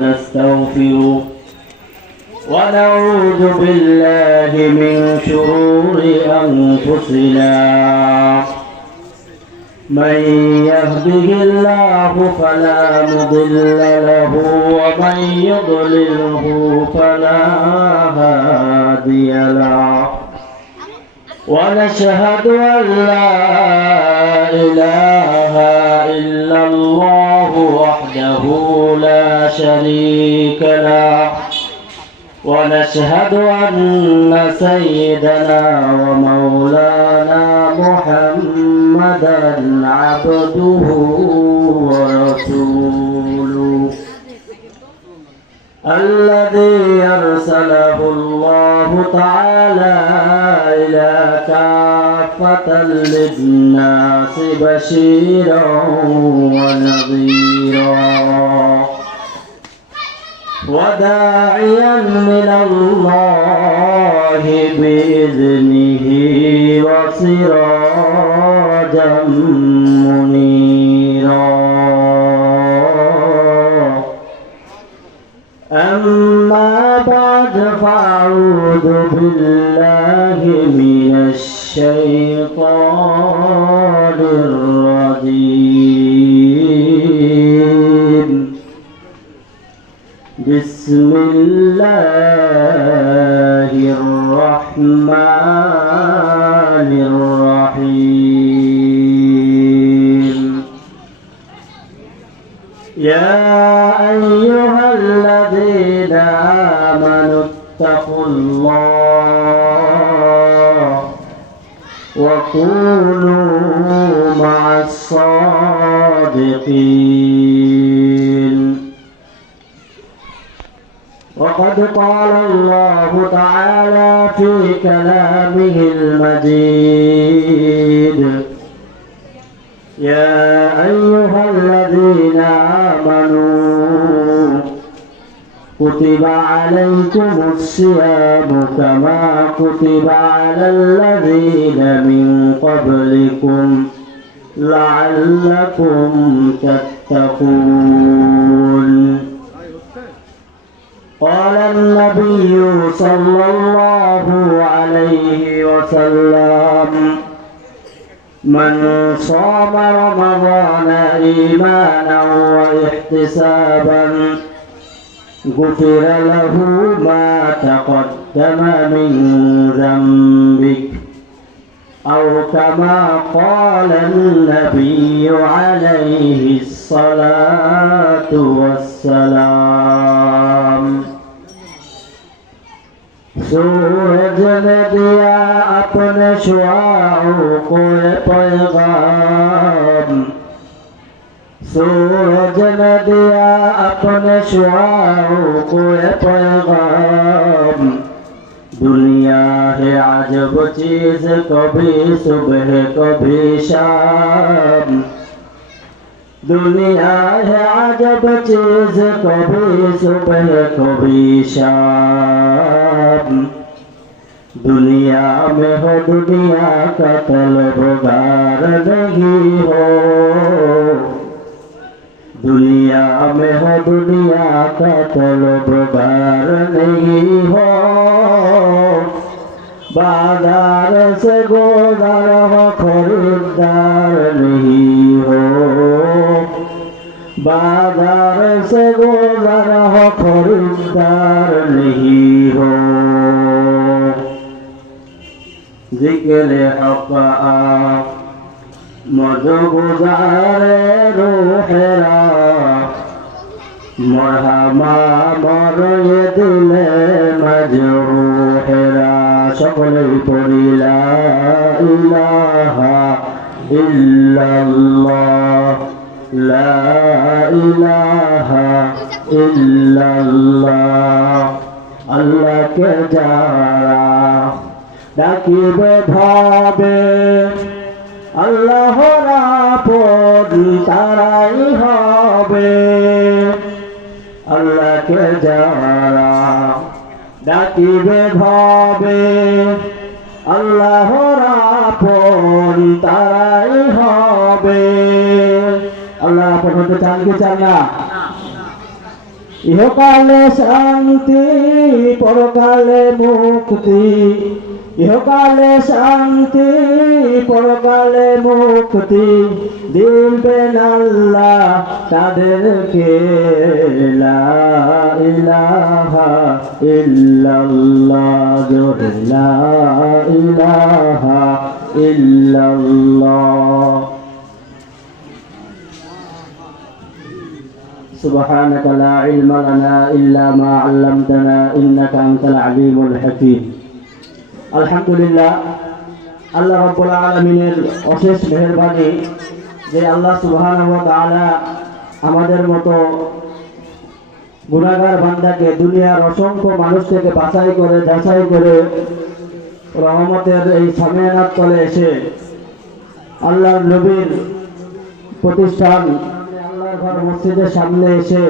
نستغفره ونعوذ بالله من شرور أنفسنا من يهده الله فلا مضل له ومن يضلله فلا هادي له ونشهد أن لا إله إلا الله وحده لا شريك له ونشهد أن سيدنا ومولانا محمدا عبده ورسوله الذي أرسله الله تعالى إلى كافة للناس بشيرا ونذيرا وداعيا من الله بإذنه وسراجا منيرا أما بعد فأعوذ بالله من الشيطان الرجيم بسم الله الرحمن الرحيم يا أيها الذين آمنوا اتقوا الله وكونوا مع الصادقين وقد قال الله تعالى في كلامه المجيد يا أيها الذين آمنوا كتب عليكم الصيام كما كتب على الذين من قبلكم لعلكم تتقون قال النبي صلى الله عليه وسلم من صام رمضان إيمانا واحتسابا غفر له ما تقدم من ذنبه أو كما قال النبي عليه الصلاة والسلام सूरज ने दिया अपने शुआओं को पैगाम सूरज ने दिया अपने शुआओं को पैगाम दुनिया है अजब चीज कभी सुबह कभी शाम दुनिया है अजब चीज कभी सुबह कभी शाम दुनिया में हो दुनिया का तलबगार नहीं हो दुनिया में हो दुनिया का तलबगार नहीं हो बाजार से गोदार हो खरीदार नहीं हो बाजार से गोदार हो खरीदार नहीं हो जिक्र हक़ मद गुजारे रूहेरा मरहमा मर ये दिले मजरूहेरा সকলে পড়ি লা ইলাহা ইল্লাল্লাহ লা ইলাহা ইল্লাল্লাহ আল্লাহকে যারা ডাকিবে ভাবে আল্লাহর আপন তারাই হবে আল্লাহকে যারা ডাকিবে ভাবে আল্লাহর আপন তারাই হবে। আল্লাহ আপন হতে চান কি চান না? ইহকালে শান্তি পরকালে মুক্তি, ইহকালে শান্তি পরকালে মুক্তি দিবেন আল্লাহ তাদেরকে। লা ইলাহা ইল্লাল্লাহ, লা ইলাহা ইল্লাল্লাহ। সুবহানাকা লা ইলমা লানা ইল্লা মা আল্লামতানা ইন্নাকা আনতাল আলিমুল হাকীম। আলহামদুলিল্লাহ, আল্লাহ রাব্বুল আলামিনের অশেষ মেহেরবানি যে আল্লাহ সুবহানাহু ওয়া তাআলা আমাদের মতো গুনাহগার বান্দাকে দুনিয়ার অসংখ্য মানুষ থেকে বাছাই করে যাচাই করে রহমতের এই সামিয়ানার তলে এসে আল্লাহর নবীর প্রতিষ্ঠান আল্লাহর ঘর মসজিদের সামনে এসে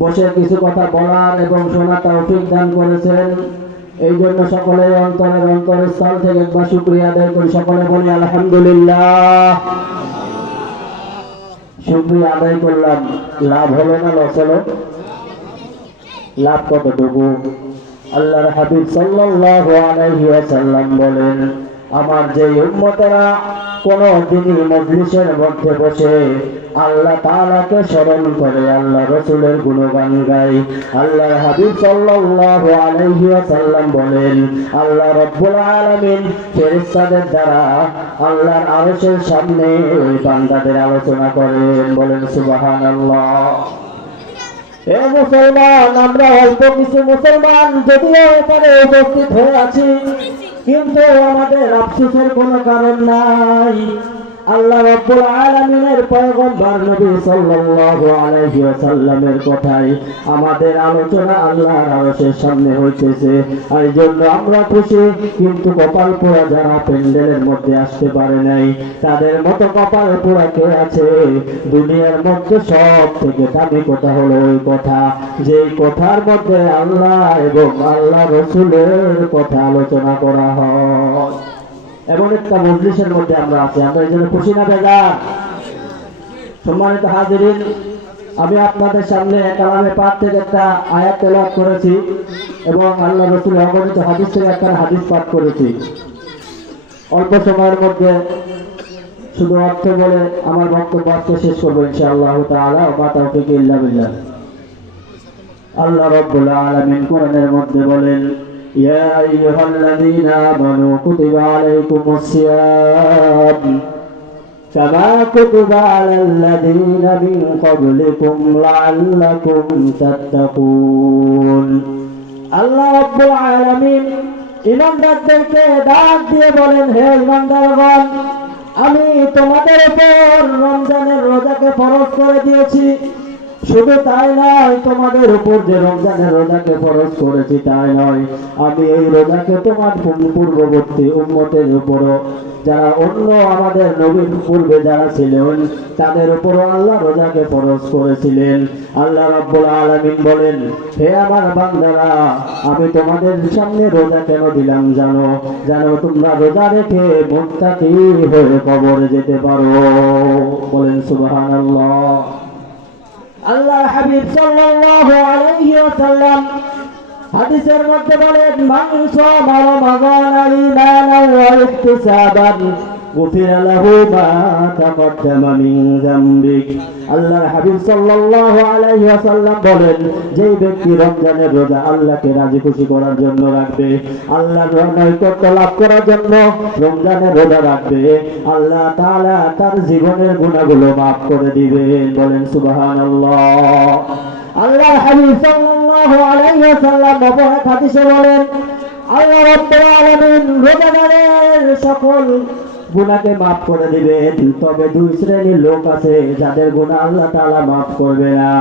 বসে কিছু কথা বলার এবং শোনার তৌফিক দান করেছেন। এই জন্য সকলে অন্তরের স্থল থেকে একবার শুকরিয়া আদায় করি। সকলে বলি আলহামদুলিল্লাহ। শুকরিয়া আদায় করলাম, লাভ হলো না লস হলো? লাভ কতটুকু? আল্লাহর হাবিব সাল্লাল্লাহু আলাইহি ওয়াসাল্লাম বলেন, আমার যে উম্মতেরা কোন দিনই মজলিসের মধ্যে বসে আল্লাহ তাআলাকে স্মরণ করে, আল্লাহ রাসূলের গুণগান গায়, আল্লাহর হাবিব সাল্লাল্লাহু আলাইহি ওয়াসাল্লাম বলেন, আল্লাহ রাব্বুল আলামিন ফেরেশতাদের দ্বারা আল্লাহর আরশের সামনে ওই বান্দাদের আলোচনা করেন। বলেন সুবহানাল্লাহ। এ মুসলমান, আমরা অল্প কিছু মুসলমান যদিও এখানে উপস্থিত হয়ে আছি, কিন্তু আমাদের আফসোসের কোনো কারণ নাই। আল্লাহ রাব্বুল আলামিনের পয়গম্বর নবী সাল্লাল্লাহু আলাইহি ওয়াসাল্লামের কথাই আমাদের আলোচনা আল্লাহর আরশের সামনে হইতেছে। এই জন্য আমরা খুশি, কিন্তু কপাল পোড়া যারা প্যান্ডেলের মধ্যে আসতে পারে নাই, তাদের মতো কপাল পোড়া কে আছে? দুনিয়ার মধ্যে সব থেকে দামি কথা হলো ওই কথা, যে কথার মধ্যে আল্লাহ এবং আল্লাহ রাসূলের কথা আলোচনা করা হয়। এমন একটা মজলিসের মধ্যে আমরা আছি, আমরা এই জন্য খুশি না বেজার? সম্মানিত হাজিরিন, আমি আপনাদের সামনে কালামে পাক থেকে একটা আয়াত তেলাওয়াত করেছি এবং আল্লাহ রাসূলের অগণিত হাদিস থেকে একটা হাদিস পাঠ করেছি। অল্প সময়ের মধ্যে শুধু অর্থ বলে আমার বক্তব্য আজকে শেষ করবো ইনশাআল্লাহ তাআলা। ওয়া মা তাওফীকি ইল্লা বিল্লাহ। আল্লাহ রাব্বুল আলামিন কোরআনের মধ্যে বলেন, يا أيها الذين آمنوا كتب عليكم الصيام كما كتب على الذين من قبلكم لعلكم تتقون। আল্লাহ রাব্বুল আলামিন ঈমানদারদেরকে ডাক দিয়ে বলেন, হে ঈমানদারগণ, আমি তোমাদের উপর রমজানের রোজাকে ফরজ করে দিয়েছি। শুধু তাই নয়, তোমাদের উপর যে রমজানের রোজাকে ফরজ করেছি তাই নয়, আমি এই রোজাকে তোমার পূর্ববর্তী উম্মতের উপরও, যারা অন্য আমাদের নবীর পূর্বে যারা ছিলেন তাদের উপরও আল্লাহ রোজাকে ফরজ করেছিলেন। আল্লাহ রাব্বুল আলামিন বলেন, হে আমার বান্দারা, আমি তোমাদের সামনে রোজা কেন দিলাম জানো? জানো তোমরা রোজা রেখে মুত্তাকি হয়ে কবরে যেতে পারো। বলেন সুবহানাল্লাহ। আল্লাহ হাবিব সাল্লাল্লাহু আলাইহি ওয়াসাল্লাম হাদিসের মধ্যে বলেন, মান সামা রমাদানা ঈমানান ওয়া ইহতিসাবান গুফিরা লাহু মা তাকদ্দামা মিন যামবিক। আল্লাহর হাবিব সাল্লাল্লাহু আলাইহি ওয়াসাল্লাম বলেন, যেই ব্যক্তি রমজানের রোজা আল্লাহকে রাজি খুশি করার জন্য রাখবে, আল্লাহর নৈকট্য লাভ করার জন্য রমজানের রোজা রাখবে, আল্লাহ তাআলা তার জীবনের গুনাহগুলো maaf করে দিবেন। বলেন সুবহানাল্লাহ। আল্লাহর হাবিব সাল্লাল্লাহু আলাইহি ওয়াসাল্লাম অপর এক হাদিসে বলেন, আল্লাহ রাব্বুল আলামিন রোজাদারের সকল গুনাহকে maaf করে দিবেন, তবে দুই শ্রেণীর লোক আছে যাদের গুনাহ আল্লাহ তাআলা maaf করবে না।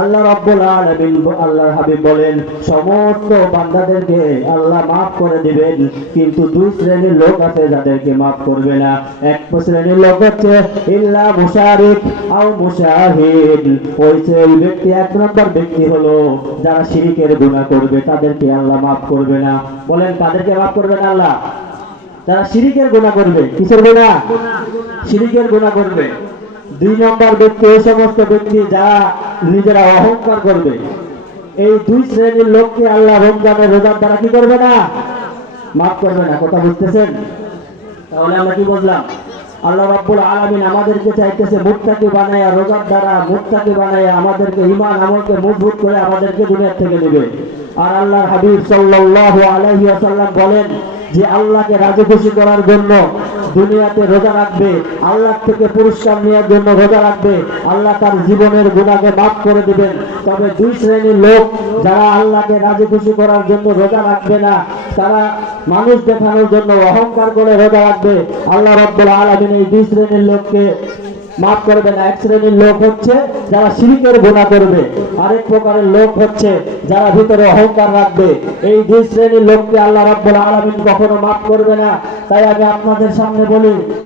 আল্লাহ রাব্বুল আলামিন আল্লাহর হাবিব বলেন, সমস্ত বান্দাদেরকে আল্লাহ maaf করে দিবেন, কিন্তু দুই শ্রেণীর লোক আছে যাদেরকে maaf করবে না। এক শ্রেণীর লোক হচ্ছে ইল্লা মুশারিক আও মুশাহিদ। ওই ব্যক্তি, এক নম্বর ব্যক্তি হলো যারা শিরকের গুনাহ করবে, তাদেরকে আল্লাহ maaf করবে না। বলেন কাদেরকে maaf করবে না আল্লাহ? যারা শিরকের গুনাহ করবে। কিসের গুনাহ? শিরকের গুনাহ করবে। দুই নম্বর ব্যক্তি ওই সমস্ত ব্যক্তি যারা নিজেরা অহংকার করবে। এই দুই শ্রেণীর লোককে আল্লাহ রমজানের রোজার দ্বারা কি করবে না? মাফ করবে না। কথা বুঝতেছেন? তাহলে আমরা কি বুঝলাম? আল্লাহ রাব্বুল আলামিন আমাদেরকে চাইতেছে মুত্তাকি বানায়া, রোজার দ্বারা মুত্তাকি বানায়া আমাদেরকে ঈমান আমলকে মজবুত করে আমাদেরকে দুনিয়া থেকে নেবে। আর আল্লাহর হাবিব সাল্লাল্লাহু আলাইহি ওয়াসাল্লাম বলেন যে আল্লাহকে রাজি খুশি করার জন্য দুনিয়াতে রোজা রাখবে, আল্লাহ থেকে পুরস্কার নেওয়ার জন্য রোজা রাখবে, আল্লাহ তার জীবনের গুনাহকে মাফ করে দিবেন। তবে দুই শ্রেণীর লোক যারা আল্লাহকে রাজি খুশি করার জন্য রোজা রাখবে না, তারা মানুষ দেখানোর জন্য অহংকার করে রোজা রাখবে, আল্লাহ রাব্বুল আলামিন এই দুই শ্রেণীর লোককে মাফ করবে না। এক শ্রেণীর লোক হচ্ছে যারা শিরকের গুনাহ করবে, আরেক প্রকারের লোক হচ্ছে যারা ভিতরে অহংকার রাখবে। এই দুই শ্রেণীর লোককে আল্লাহ রাব্বুল আলামিন কখনো মাফ করবে না। তাই আমি আপনাদের সামনে বলি,